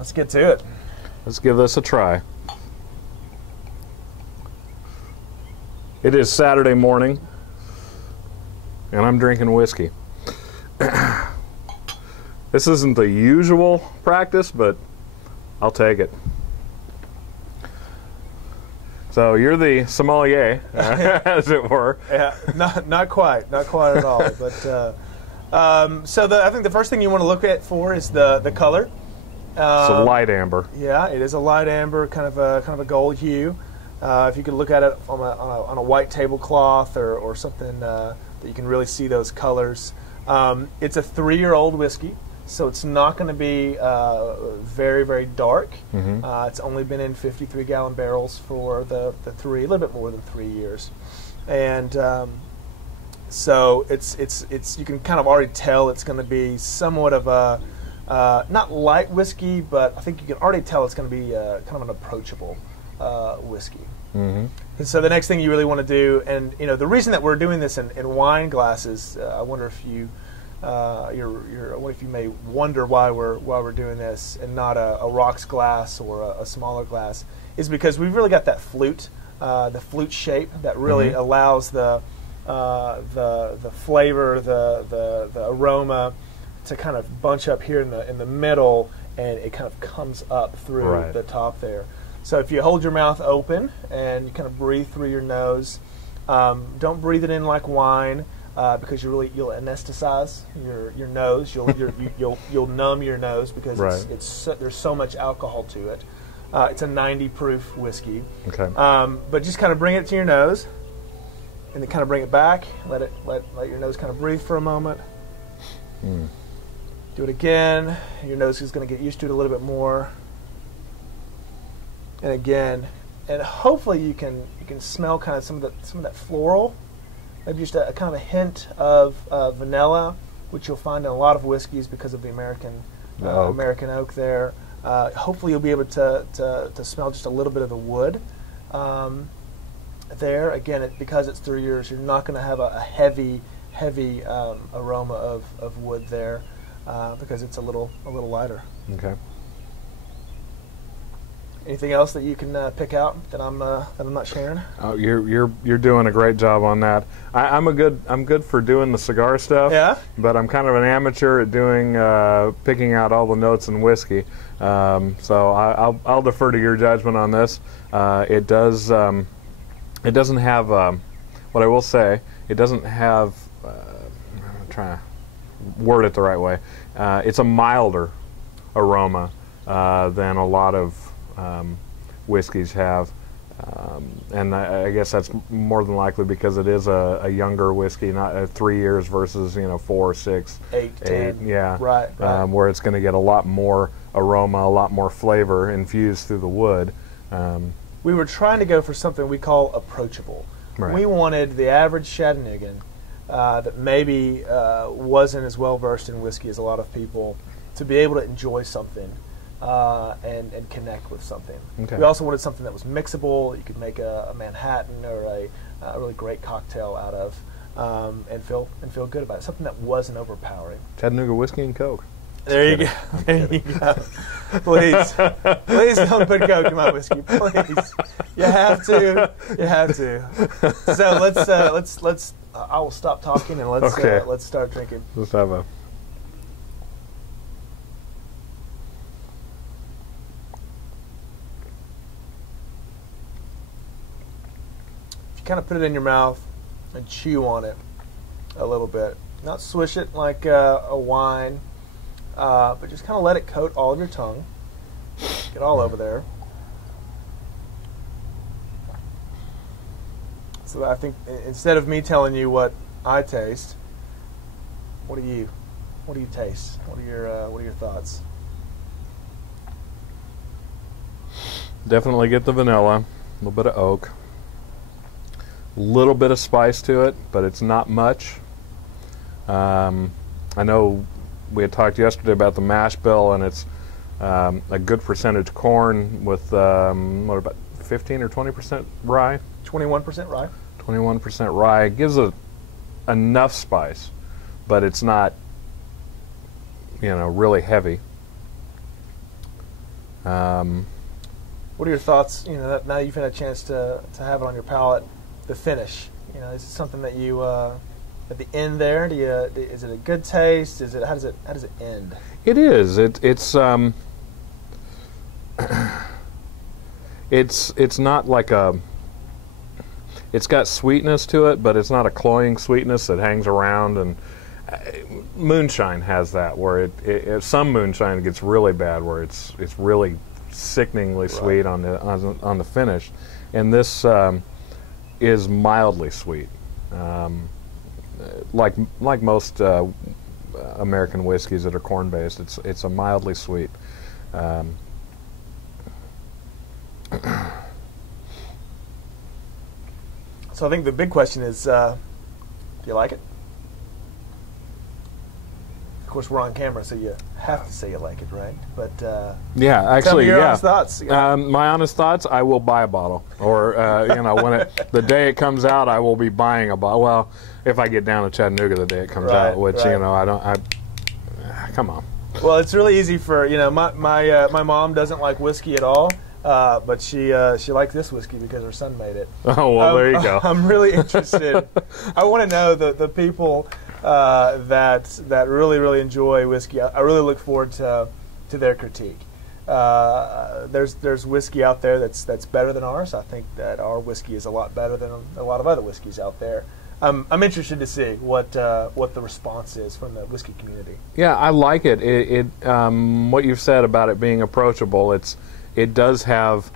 Let's get to it. Let's give this a try. It is Saturday morning, and I'm drinking whiskey. This isn't the usual practice, but I'll take it. So you're the sommelier, as it were. Yeah, not quite at all. But so I think the first thing you want to look at for is the color. It's a light amber. Yeah, it is a light amber, kind of a gold hue. If you could look at it on a white tablecloth or something that you can really see those colors. It's a 3-year-old whiskey, so it's not going to be very, very dark. It's only been in 53-gallon barrels for a little bit more than 3 years, and so it's you can kind of already tell it's going to be somewhat of a not light whiskey, but I think you can already tell it's going to be kind of an approachable whiskey. And so the next thing you really want to do, and the reason that we're doing this in wine glasses, I wonder if you may wonder why we're doing this and not a rocks glass or a smaller glass, is because we've really got that flute, the flute shape that really allows the flavor, the aroma to kind of bunch up here in the middle, and it kind of comes up through the top there. So if you hold your mouth open and you kind of breathe through your nose, don't breathe it in like wine, because you'll anesthetize your nose. You'll numb your nose because there's so much alcohol to it. It's a 90 proof whiskey. Okay. But just kind of bring it to your nose, and then kind of bring it back. Let your nose kind of breathe for a moment. Do it again. Your nose is going to get used to it a little bit more. And again, and hopefully you can smell kind of some of that floral, maybe just a kind of a hint of vanilla, which you'll find in a lot of whiskeys because of the American oak there. Hopefully you'll be able to smell just a little bit of the wood there. Again, because it's 3 years, you're not going to have a heavy aroma of wood there, because it's a little lighter. Okay. Anything else that you can pick out that I'm not sharing? Oh, you're doing a great job on that. I'm good for doing the cigar stuff. Yeah. But I'm kind of an amateur at doing picking out all the notes in whiskey. So I'll defer to your judgment on this. It doesn't have what I will say. It doesn't have. I'm trying to word it the right way. It's a milder aroma than a lot of whiskeys have, and I guess that's more than likely because it is a younger whiskey, not 3 years versus 4, 6, 8, 10. Yeah, right. Where it's going to get a lot more aroma, a lot more flavor infused through the wood. We were trying to go for something we call approachable. Right. We wanted the average Chattanoogan that maybe wasn't as well versed in whiskey as a lot of people to be able to enjoy something. And connect with something. Okay. We also wanted something that was mixable. You could make a Manhattan or a really great cocktail out of, and feel good about it. Something that wasn't overpowering. Chattanooga whiskey and Coke. There you go. There you go. Please don't put Coke in my whiskey. Please, you have to. You have to. So let's. I will stop talking and let's start drinking. Let's have a. Kind of put it in your mouth and chew on it a little bit. Not swish it like a wine, but just kind of let it coat all of your tongue. Get all over there. So I think instead of me telling you what I taste, what do you taste? What are your thoughts? Definitely get the vanilla, a little bit of oak. Little bit of spice to it, but it's not much. I know we had talked yesterday about the mash bill, and it's a good percentage corn with what about 15 or 20% rye? 21% rye. 21% rye. It gives enough spice, but it's not really heavy. What are your thoughts? You know, now you've had a chance to have it on your palate, the finish. You know, is it something that you at the end there? Is it a good taste? Is it how does it end? It is. It's not like a. It's got sweetness to it, but it's not a cloying sweetness that hangs around. And moonshine has that, where some moonshine gets really bad, where it's really sickeningly sweet on the finish, and this is mildly sweet, like most American whiskeys that are corn based. It's a mildly sweet. So I think the big question is, do you like it? Of course, we're on camera, so you have to say you like it, right? But yeah, actually, tell me your honest thoughts. My honest thoughts: I will buy a bottle, or when the day it comes out, I will be buying a bottle. Well, if I get down to Chattanooga the day it comes out, which come on. Well, it's really easy for my mom doesn't like whiskey at all. But she liked this whiskey because her son made it. Oh, well, there you go. I'm really interested. I want to know the people that really enjoy whiskey. I really look forward to their critique. There's whiskey out there that's better than ours. I think that our whiskey is a lot better than a lot of other whiskeys out there. I'm interested to see what the response is from the whiskey community. Yeah, I like it. What you've said about it being approachable. It does have,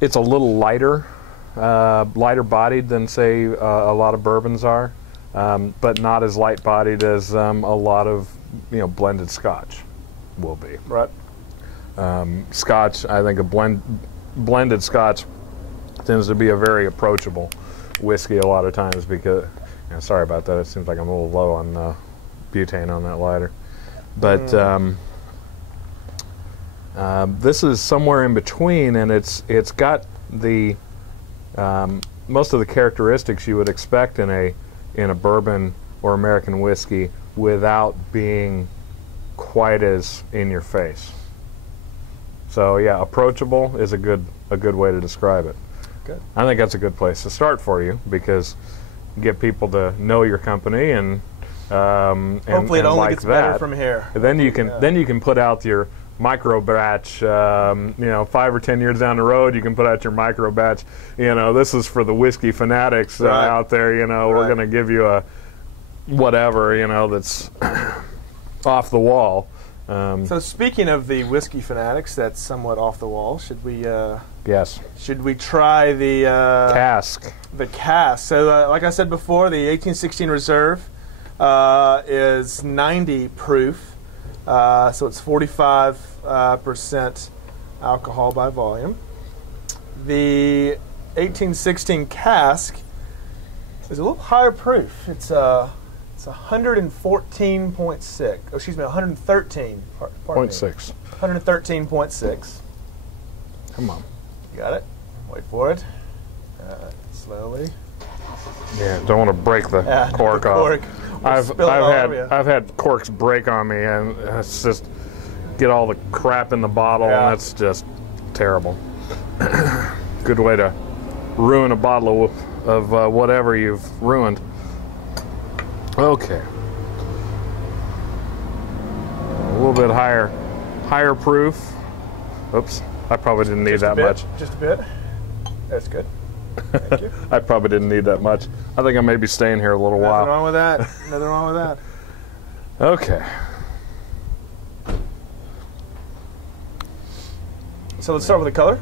it's a little lighter bodied than, say, a lot of bourbons are, but not as light bodied as a lot of, blended Scotch will be. Right. Scotch, I think blended Scotch tends to be a very approachable whiskey a lot of times because, sorry about that, it seems like I'm a little low on butane on that lighter. But, this is somewhere in between, and it's got the most of the characteristics you would expect in a bourbon or American whiskey without being quite as in your face. So yeah, approachable is a good way to describe it. Good. I think that's a good place to start for you because you get people to know your company and hopefully it only like gets that. better from here. Then you can put out your micro batch, 5 or 10 years down the road, you can put out your micro batch. This is for the whiskey fanatics out there. We're going to give you a whatever, that's off the wall. So speaking of the whiskey fanatics, that's somewhat off the wall. Should we? Yes. Should we try the cask? The cask. So, like I said before, the 1816 Reserve is 90 proof. So it's 45% alcohol by volume. The 1816 cask is a little higher proof. It's 114.6. Oh, excuse me, 113. Pardon me. 0.6. 113.6. Come on. You got it. Wait for it. Slowly. Yeah, don't want to break the cork off. I've had corks break on me, and it's just get all the crap in the bottle, and that's just terrible. Good way to ruin a bottle of whatever you've ruined. Okay, a little bit higher proof. Oops, I probably didn't need that much. Just a bit. That's good. Thank you. I probably didn't need that much. I think I may be staying here a little while. Nothing wrong with that. Nothing wrong with that. Okay. So let's start with the color.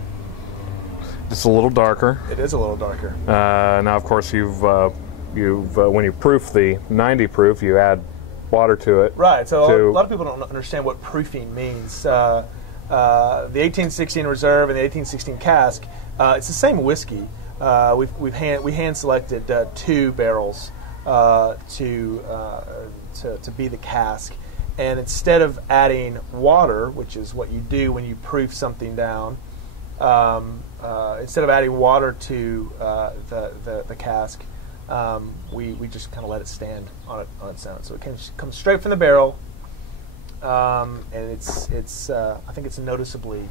It's a little darker. It is a little darker. Now, of course, you've when you proof the 90 proof, you add water to it. Right. So a lot of people don't understand what proofing means. The 1816 Reserve and the 1816 cask, it's the same whiskey. We hand selected 2 barrels to be the cask, and instead of adding water, which is what you do when you proof something down, instead of adding water to the cask, we just kind of let it stand on its own. So it comes straight from the barrel. and it's I think it's noticeably.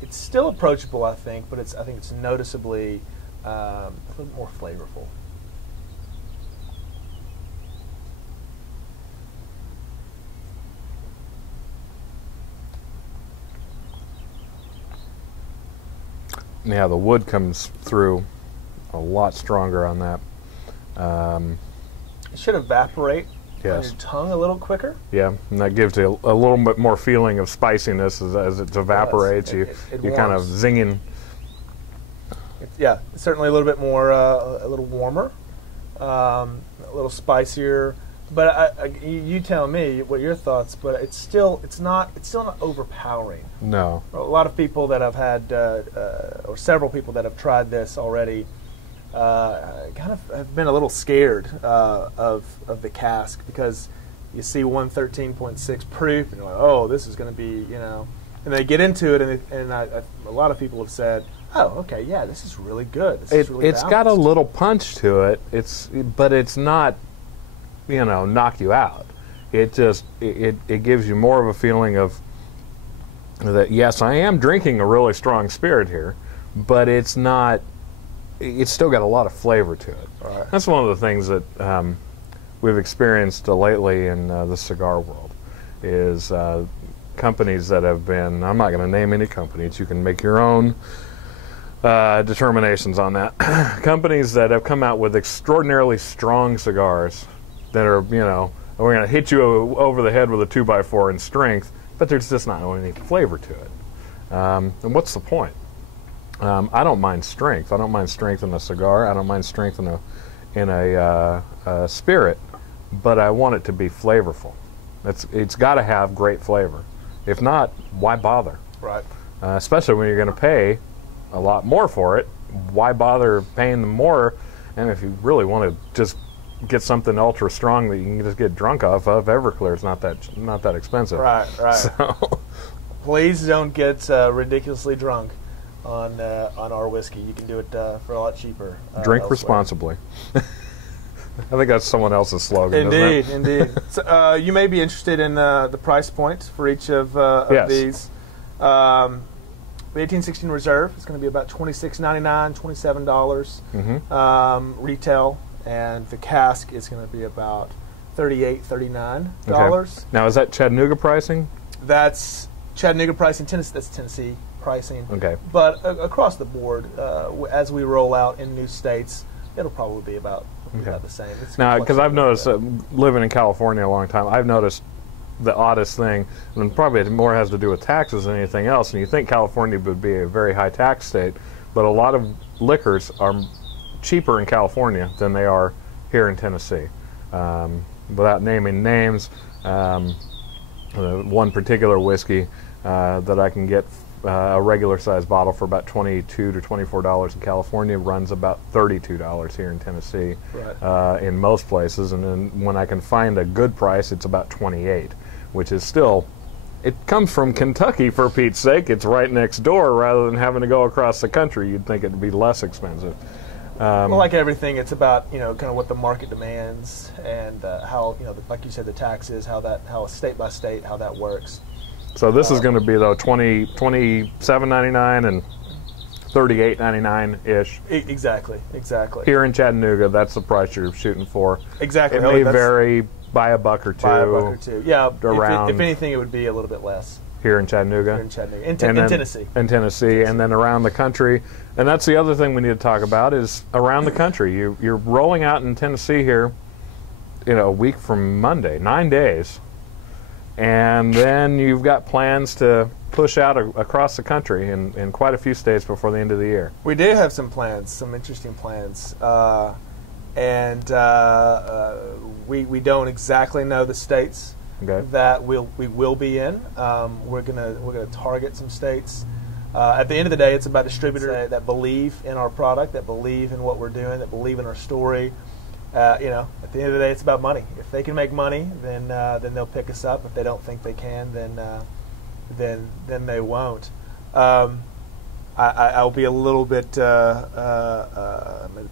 It's still approachable, I think, but I think it's noticeably a little more flavorful. Yeah, the wood comes through a lot stronger on that. It should evaporate on yes. your tongue a little quicker. Yeah, and that gives you a little bit more feeling of spiciness as it evaporates. It you kind of zinging. Yeah, certainly a little bit more, a little warmer, a little spicier. But you tell me what your thoughts. But it's not overpowering. No. A lot of people that have had, or several people that have tried this already, kind of have been a little scared of the cask, because you see 113.6 proof and you're like, oh, this is going to be, and they get into it, and a lot of people have said, oh, okay, yeah, this is really good. It's got a little punch to it. But it's not, knock you out. It just it gives you more of a feeling of that. Yes, I am drinking a really strong spirit here, but it's not. It's still got a lot of flavor to it. Right. That's one of the things that we've experienced lately in the cigar world is companies that have been. I'm not going to name any companies. You can make your own determinations on that. Companies that have come out with extraordinarily strong cigars that are, we're going to hit you over the head with a 2x4 in strength, but there's just not any flavor to it. And what's the point? I don't mind strength. I don't mind strength in a cigar. I don't mind strength in a spirit, but I want it to be flavorful. It's got to have great flavor. If not, why bother? Right. Especially when you're going to pay a lot more for it. Why bother paying them more? And if you really want to just get something ultra strong that you can just get drunk off of, Everclear's not that expensive. Right. So please don't get ridiculously drunk on our whiskey. You can do it for a lot cheaper. Drink responsibly. I think that's someone else's slogan. Indeed. So, you may be interested in the price point for each of yes. these. The 1816 Reserve is going to be about $26.99, $27 retail, and the cask is going to be about $38, $39. Okay. Now, is that Chattanooga pricing? That's Chattanooga pricing. That's Tennessee pricing. Okay. But across the board, as we roll out in new states, it'll probably be about the same. Now, because I've noticed, living in California a long time, I've noticed the oddest thing, and probably it more has to do with taxes than anything else, and you think California would be a very high tax state, but a lot of liquors are cheaper in California than they are here in Tennessee. Without naming names, one particular whiskey that I can get a regular size bottle for about $22 to $24 in California runs about $32 here in Tennessee, right. In most places, and then when I can find a good price, it's about $28, which is still, it comes from Kentucky, for Pete's sake. It's right next door. Rather than having to go across the country, you'd think it'd be less expensive. Well, like everything, it's about kind of what the market demands and how like you said, the taxes, how state by state, how that works. So this is going to be though $27.99 and $38.99 ish. Exactly. Here in Chattanooga, that's the price you're shooting for. Exactly. It may vary by a buck or two. Yeah. If anything, it would be a little bit less. Here in Chattanooga? Here in Chattanooga. In Tennessee. In Tennessee, and then around the country. And that's the other thing we need to talk about is around the country. You're rolling out in Tennessee here, a week from Monday, 9 days. And then you've got plans to push out across the country in quite a few states before the end of the year. We do have some plans, some interesting plans. We don't exactly know the states that we will be in. We're gonna target some states. At the end of the day, it's about distributors that believe in our product, that believe in what we're doing, that believe in our story. At the end of the day, it's about money. If they can make money, then they'll pick us up. If they don't think they can, then they won't. I'll be a little bit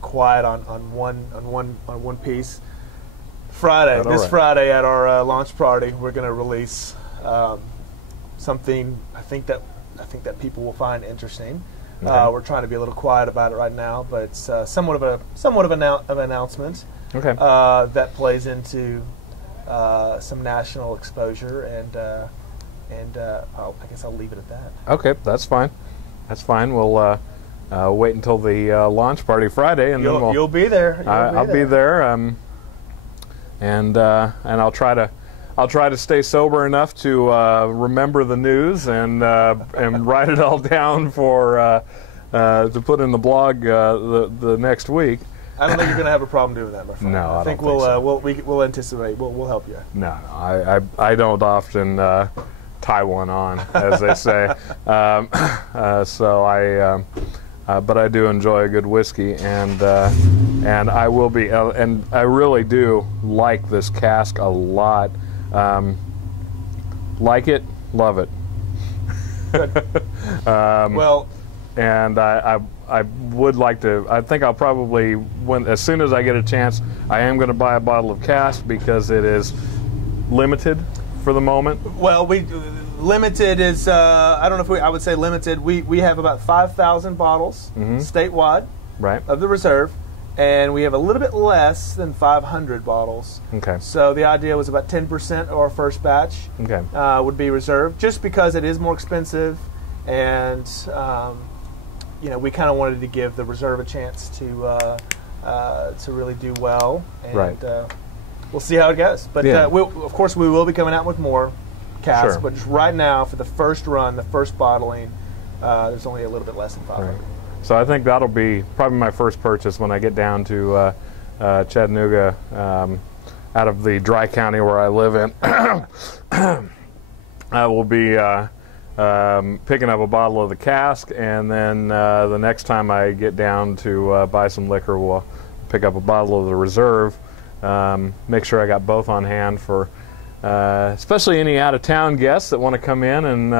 quiet on one piece. Friday. This Friday at our launch party, we're going to release something I think that people will find interesting. Okay. We're trying to be a little quiet about it right now, but it's somewhat of an announcement. Okay. That plays into some national exposure, and I guess I'll leave it at that. Okay, that's fine. That's fine. We'll wait until the launch party Friday, and then you'll be there. I'll be there. And I'll try to stay sober enough to remember the news and write it all down for to put in the blog the next week. I don't think you're going to have a problem doing that, my friend. No, I think we'll anticipate. We'll help you. No, I don't often tie one on, as they say. But I do enjoy a good whiskey, and I will be, and I really do like this cask a lot. Like it, love it. Good. Well, and I would like to. I think I'll probably, as soon as I get a chance, I am going to buy a bottle of cask because it is limited for the moment. Well, limited is, I don't know if I would say limited. We have about 5,000 bottles statewide of the reserve, and we have a little bit less than 500 bottles. Okay. So the idea was about 10% of our first batch would be reserved, just because it is more expensive, and we kind of wanted to give the reserve a chance to really do well, and we'll see how it goes. But of course, we will be coming out with more casks, but just right now, for the first run, the first bottling, there's only a little bit less than 500. Right. So I think that'll be probably my first purchase when I get down to Chattanooga, out of the dry county where I live in. I will be picking up a bottle of the cask, and then the next time I get down to buy some liquor, we'll pick up a bottle of the reserve. Make sure I got both on hand for especially any out-of-town guests that want to come in and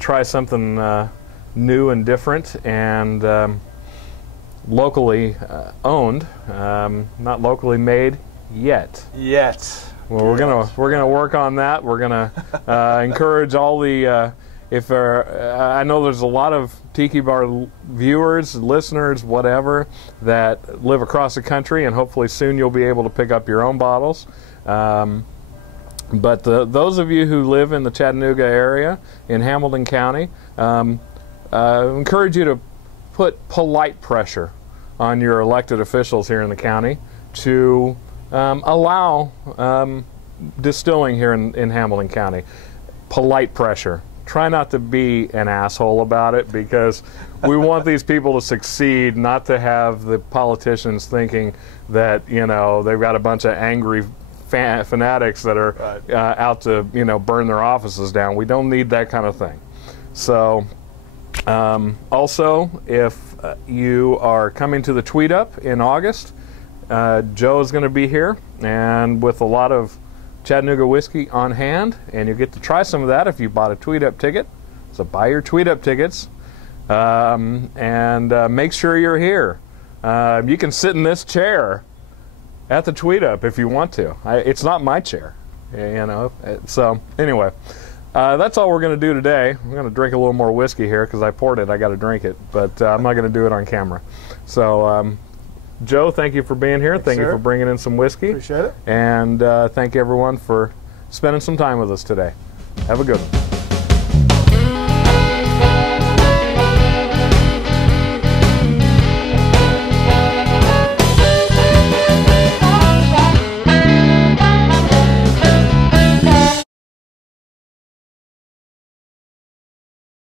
try something new and different, and locally owned, not locally made yet. Well, we're gonna work on that. We're gonna encourage all the I know there's a lot of Tiki Bar viewers, listeners, whatever, that live across the country, and hopefully soon you'll be able to pick up your own bottles. But those of you who live in the Chattanooga area, in Hamilton County, encourage you to put polite pressure on your elected officials here in the county to allow distilling here in Hamilton County. Polite pressure. Try not to be an asshole about it, because we want these people to succeed, not to have the politicians thinking that, they've got a bunch of angry fanatics that are out to, burn their offices down. We don't need that kind of thing. So, also, if you are coming to the Tweet Up in August, Joe is going to be here, and with a lot of Chattanooga whiskey on hand, and you get to try some of that if you bought a Tweet Up ticket. So buy your Tweet Up tickets, and make sure you're here. You can sit in this chair at the Tweet Up if you want to. It's not my chair, So anyway, that's all we're going to do today. I'm going to drink a little more whiskey here because I poured it. I got to drink it, but I'm not going to do it on camera. So. Joe, thank you for being here. Thank you for bringing in some whiskey. Appreciate it. And thank everyone for spending some time with us today. Have a good one.